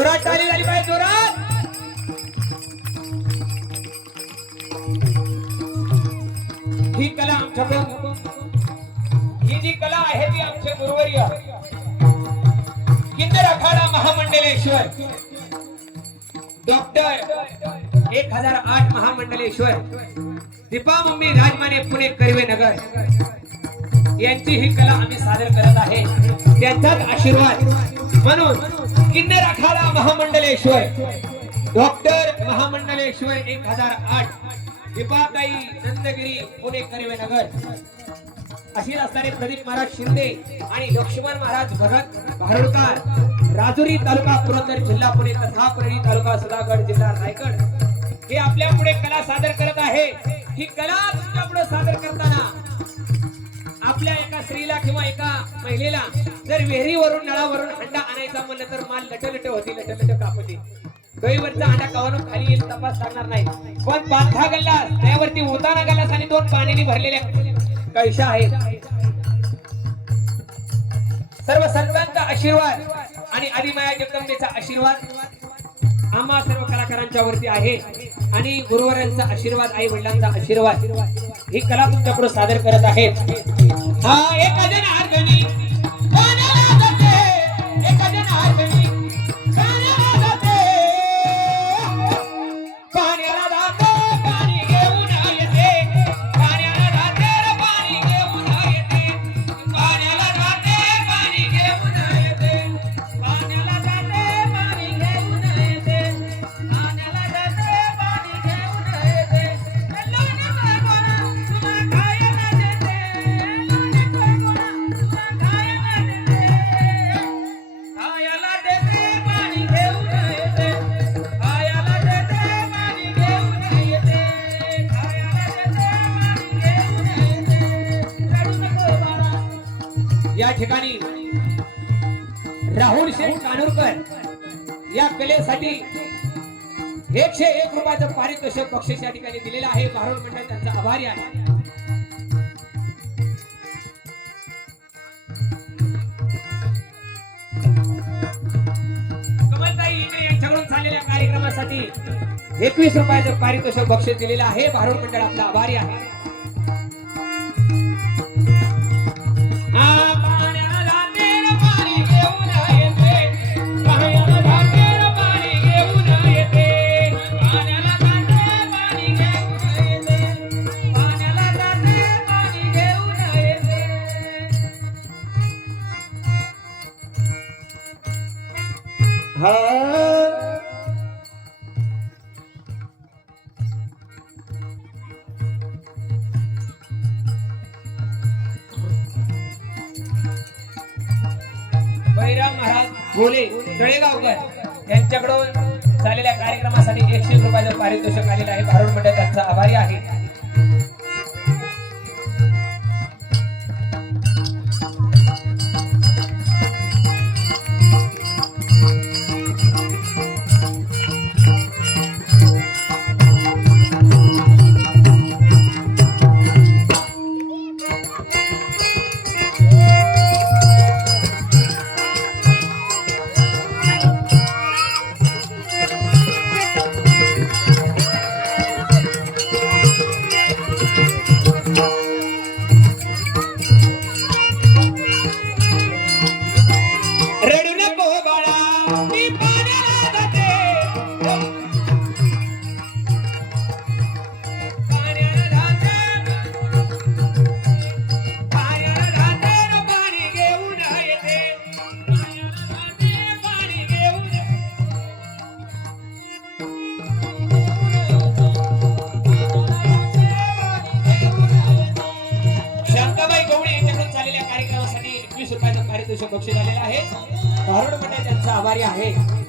जोरात टाळी झाली पाहिजे जोरात. ही कला आमच्या ही जी कला आहे ती आमचे गुरुवर्य. किंदर अखाडा महामंडलेश्वर. डॉक्टर एक हजार आठ महामंडलेश्वर. दीपा मम्मी राजमाने पुणे कर्वे नगर. यांची ही कला आम्ही सादर करत आहे. त्यांचाच आशीर्वाद म्हणून किन्नर अखाडा महामंडलेश्वर. डॉक्टर महामंडलेश्वर एक हजार आठ दीपाताई नंदगिरी पुणे कर्वे नगर. अशी असणारे प्रदीप महाराज शिंदे आणि लक्ष्मण महाराज भगत भारडकर राजुरी तालुका पुरंदर जिल्हा पुणे तथा परळी तालुका सुधागड जिल्हा रायगड. हे आपल्या पुढे कला सादर करत आहे. ही कला तुमच्यापुढे सादर करताना आपल्या एका स्त्रीला किंवा एका महिलेला जर विहिरीवरून नळावरून अंडा आणायचा म्हणलं तर माल लटलट होती लटलट कापते गळीवरचा हंडा कवानं खाली येईल तपास सांगणार नाही पण पांथा गल्लास त्यावरती उताना गल्लास आणि दोन पाण्याने भरलेल्या कळशा आहेत. सर्व संतांचा आशीर्वाद आणि आदिमाया जगदंबेचा आशीर्वाद आम्हा सर्व कलाकारांच्या वरती आहे. आणि गुरुवारांचा आशीर्वाद आई वडिलांचा आशीर्वाद ही कला तुमच्याकडे सादर करत आहेत. हा एक ठिकाणी राहुल शेठ कानूरकर या कलेसाठी एकशे एक रुपयाचं पारितोषिक बक्षीस या ठिकाणी दिलेलं आहे. भारूड मंडळ त्यांचा आभारी आहे. यांच्याकडून झालेल्या कार्यक्रमासाठी एकवीस रुपयाचं पारितोषिक बक्षीस दिलेलं आहे. भारूड मंडळ आपला आभारी आहे. बैराम महाराज बोले तळेगावकर यांच्याकडून झालेल्या कार्यक्रमासाठी एकशे रुपयाचं पारितोषिक आलेलं आहे. भारूड मंडळ त्यांचा आभारी आहे. झालेल्या कार्यक्रमासाठी एकवीस बक्षीस आलेलं आहे. भारुड मंडळ त्यांचा आभारी आहे.